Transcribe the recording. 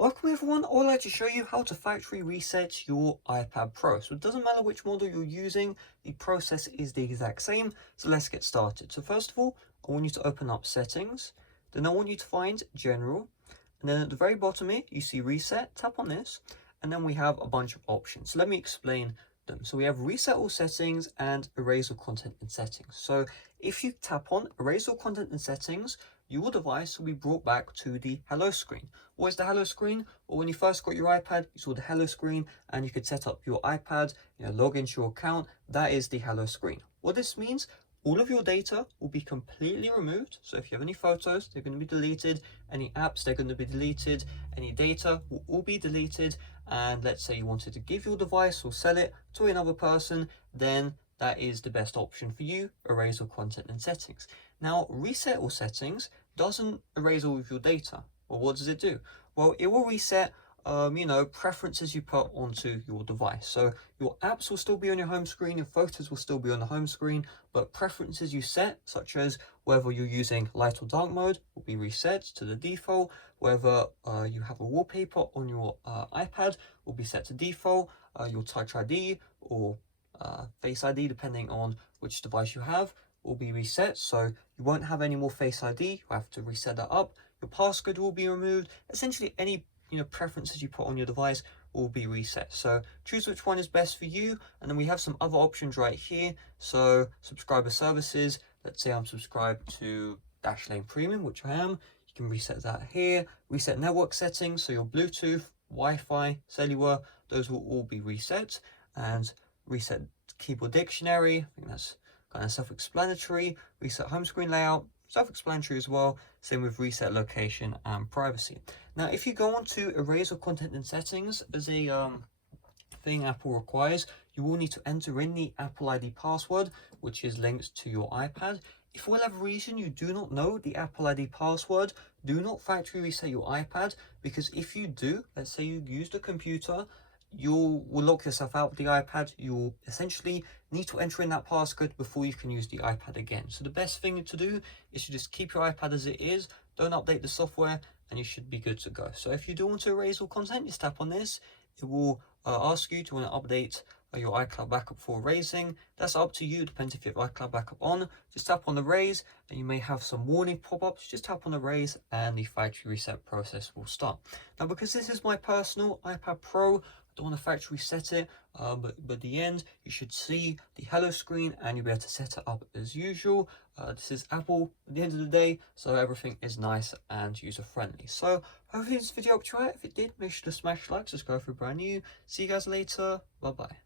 Welcome everyone, I would like to show you how to factory reset your iPad Pro. So it doesn't matter which model you're using, the process is the exact same. So let's get started. So first of all, I want you to open up settings. Then I want you to find general. And then at the very bottom here, you see reset, tap on this. And then we have a bunch of options. So let me explain them. So we have reset all settings and erase all content and settings. So if you tap on erase all content and settings, your device will be brought back to the hello screen. What is the hello screen? Well, when you first got your iPad, you saw the hello screen and you could set up your iPad, log into your account. That is the hello screen. What this means, all of your data will be completely removed. So if you have any photos, they're going to be deleted. Any apps, they're going to be deleted. Any data will all be deleted. And let's say you wanted to give your device or sell it to another person, then that is the best option for you, erase all content and settings. Now, reset all settings doesn't erase all of your data. Well, what does it do? Well, it will reset preferences you put onto your device. So your apps will still be on your home screen, your photos will still be on the home screen, but preferences you set, such as whether you're using light or dark mode, will be reset to the default. Whether you have a wallpaper on your iPad will be set to default. Your Touch ID or Face ID, depending on which device you have, will be reset. So you won't have any more Face ID. You have to reset that up. Your passcode will be removed. Essentially, any preferences you put on your device will be reset. So choose which one is best for you. And then we have some other options right here. So subscriber services. Let's say I'm subscribed to Dashlane Premium, which I am. You can reset that here. Reset network settings. So your Bluetooth, Wi-Fi, cellular, those will all be reset. And reset keyboard dictionary. I think that's kind of self-explanatory. Reset home screen layout, self-explanatory as well. Same with reset location and privacy. Now, if you go on to erase all content and settings as a thing Apple requires, you will need to enter in the Apple ID password, which is linked to your iPad. If for whatever reason you do not know the Apple ID password, do not factory reset your iPad, because if you do, let's say you used a computer, you will lock yourself out of the iPad. You'll essentially need to enter in that passcode before you can use the iPad again. So the best thing to do is to just keep your iPad as it is, don't update the software, and you should be good to go. So if you do want to erase all content, just tap on this. It will ask you to want to update your iCloud backup for erasing. That's up to you, depends if you have iCloud backup on. Just tap on erase, and you may have some warning pop-ups. Just tap on erase, and the factory reset process will start. Now, because this is my personal iPad Pro, I don't want to factory reset it, but at the end you should see the hello screen and you'll be able to set it up as usual. This is Apple at the end of the day, so everything is nice and user friendly. So hopefully this video helped you out. If it did, make sure to smash like, subscribe if you're brand new. See you guys later. Bye bye.